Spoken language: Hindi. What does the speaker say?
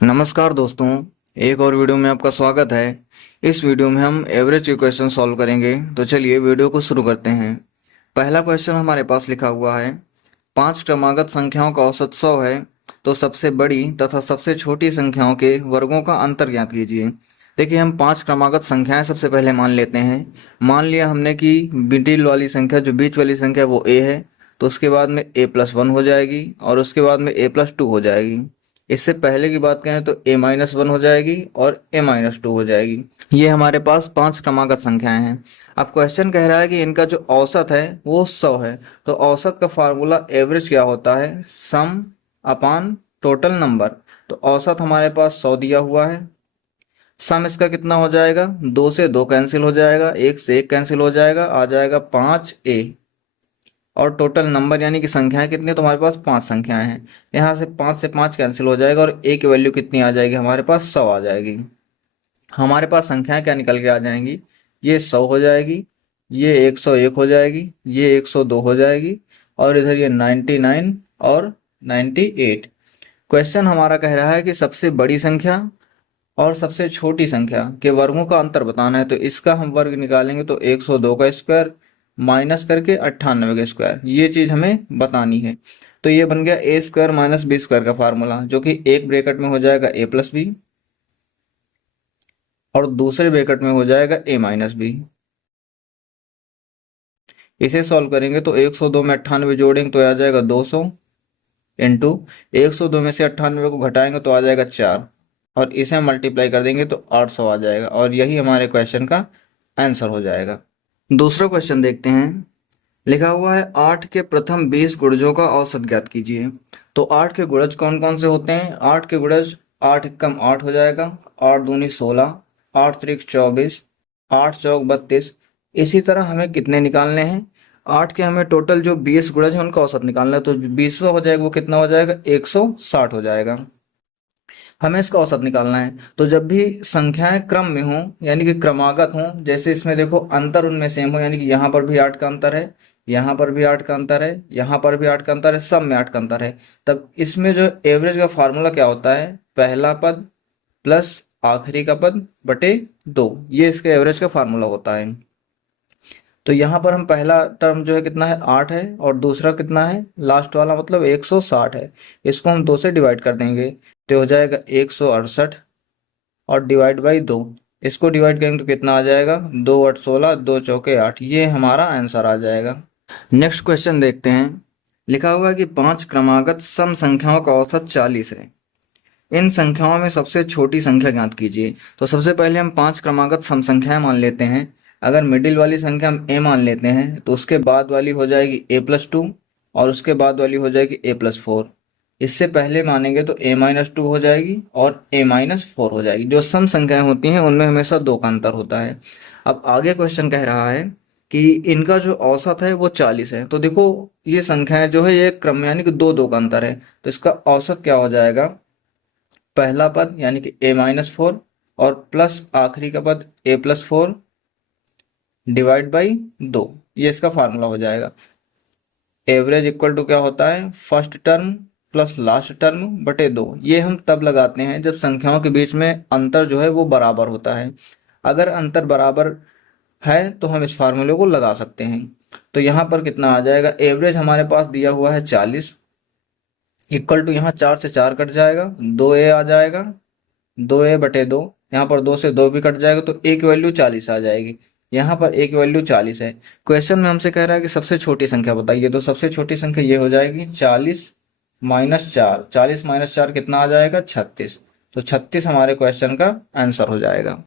नमस्कार दोस्तों, एक और वीडियो में आपका स्वागत है। इस वीडियो में हम एवरेज इक्वेशन सॉल्व करेंगे। तो चलिए वीडियो को शुरू करते हैं। पहला क्वेश्चन हमारे पास लिखा हुआ है, 5 क्रमागत संख्याओं का औसत 100 है, तो सबसे बड़ी तथा सबसे छोटी संख्याओं के वर्गों का अंतर ज्ञात कीजिए। देखिए, हम 5 क्रमागत संख्याएं सबसे पहले मान लेते हैं। मान लिया हमने कि मिडिल वाली संख्या, जो बीच वाली संख्या, वो a है, तो उसके बाद में a+1 हो जाएगी और उसके बाद में a+2 हो जाएगी। इससे पहले की बात करें तो a-1 हो जाएगी और a-2 हो जाएगी। ये हमारे पास 5 क्रमागत संख्याएं हैं। अब क्वेश्चन कह रहा है कि इनका जो औसत है वो 100 है। तो औसत का फार्मूला एवरेज क्या होता है? सम अपान टोटल नंबर। तो औसत हमारे पास 100 दिया हुआ है। सम इसका कितना हो जाएगा? 2 से 2 कैंसिल हो जाएगा, 1 से 1 कैंसिल हो जाएगा, आ जाएगा 5a। और टोटल नंबर यानी कि संख्याएं कितनी? तो हमारे पास 5 संख्याएं हैं। यहाँ से 5 से 5 कैंसिल हो जाएगा और a की वैल्यू कितनी आ जाएगी? हमारे पास 100 आ जाएगी। हमारे पास संख्याएं क्या निकल के आ जाएंगी? ये 100 हो जाएगी, ये 101 हो जाएगी, ये 102 हो जाएगी और इधर ये 99 और 98। क्वेश्चन हमारा कह रहा है कि सबसे बड़ी संख्या और सबसे छोटी संख्या के वर्गों का अंतर बताना है। तो इसका हम वर्ग निकालेंगे तो 102 का स्क्वायर माइनस करके 98 का स्क्वायर, ये चीज हमें बतानी है। तो ये बन गया a² माइनस b² का फार्मूला, जो कि एक ब्रैकेट में हो जाएगा a+b और दूसरे ब्रैकेट में हो जाएगा a-b। इसे सॉल्व करेंगे तो 102 में 98 जोड़ेंगे तो आ जाएगा 200 इंटू 102 में से 98 को घटाएंगे तो आ जाएगा 4 और इसे मल्टीप्लाई कर देंगे तो 800 आ जाएगा और यही हमारे क्वेश्चन का आंसर हो जाएगा। दूसरा क्वेश्चन देखते हैं। लिखा हुआ है 8 के प्रथम 20 गुणजों का औसत ज्ञात कीजिए। तो 8 के गुणज कौन कौन से होते हैं? 8 के गुणज 8 एकम 8 हो जाएगा, 8 दूनी 16, 8 त्रिक 24, 8 चौक 32। इसी तरह हमें कितने निकालने हैं? 8 के हमें टोटल जो 20 गुणज है उनका औसत निकालना है। तो 20वां हो जाएगा, वो कितना हो जाएगा? 160 हो जाएगा। हमें इसका औसत निकालना है। तो जब भी संख्याएं क्रम में हों यानी कि क्रमागत हों, जैसे इसमें देखो अंतर उनमें सेम हो, यानी कि यहाँ पर भी 8 का अंतर है, यहाँ पर भी 8 का अंतर है, यहाँ पर भी 8 का अंतर है, सब में 8 का अंतर है, तब इसमें जो एवरेज का फार्मूला क्या होता है? पहला पद प्लस आखिरी का पद बटे 2, ये इसके एवरेज का फार्मूला होता है। तो यहाँ पर हम पहला टर्म जो है कितना है? 8 है और दूसरा कितना है? लास्ट वाला मतलब 160 है। इसको हम 2 से डिवाइड कर देंगे तो हो जाएगा 168 और डिवाइड बाई 2। इसको डिवाइड करेंगे तो कितना आ जाएगा? 2 8 16, 2 चौके 8। ये हमारा आंसर आ जाएगा। नेक्स्ट क्वेश्चन देखते हैं। लिखा हुआ है कि 5 क्रमागत सम संख्याओं का औसत 40 है। इन संख्याओं में सबसे छोटी संख्या ज्ञात कीजिए। तो सबसे पहले हम 5 क्रमागत सम संख्याएं मान लेते हैं। अगर मिडिल वाली संख्या हम a मान लेते हैं तो उसके बाद वाली हो जाएगी a+2 और उसके बाद वाली हो जाएगी a+4। इससे पहले मानेंगे तो a-2 हो जाएगी और a-4 हो जाएगी। जो सम संख्याएं होती हैं उनमें हमेशा 2 का अंतर होता है। अब आगे क्वेश्चन कह रहा है कि इनका जो औसत है वो 40 है। तो देखो, ये संख्याएं जो है ये क्रम यानी कि 2 2 का अंतर है, तो इसका औसत क्या हो जाएगा? पहला पद यानी कि a-4 और प्लस आखिरी का पद a+4 डिवाइड बाई 2, ये इसका फार्मूला हो जाएगा। एवरेज इक्वल टू क्या होता है? First term plus last term बटे 2। ये हम तब लगाते हैं जब संख्याओं के बीच में अंतर जो है वो बराबर होता है। अगर अंतर बराबर है तो हम इस फार्मूले को लगा सकते हैं। तो यहाँ पर कितना आ जाएगा? एवरेज हमारे पास दिया हुआ है 40 इक्वल टू, यहाँ 4 से 4 कट जाएगा, 2a आ जाएगा, 2a बटे 2। यहाँ पर 2 से 2 भी कट जाएगा तो a की वैल्यू 40 आ जाएगी। यहाँ पर a की वैल्यू 40 है। क्वेश्चन में हमसे कह रहा है कि सबसे छोटी संख्या बताइए। तो सबसे छोटी संख्या ये हो जाएगी 40 माइनस 4। 40 माइनस 4 कितना आ जाएगा? 36। तो 36 हमारे क्वेश्चन का आंसर हो जाएगा।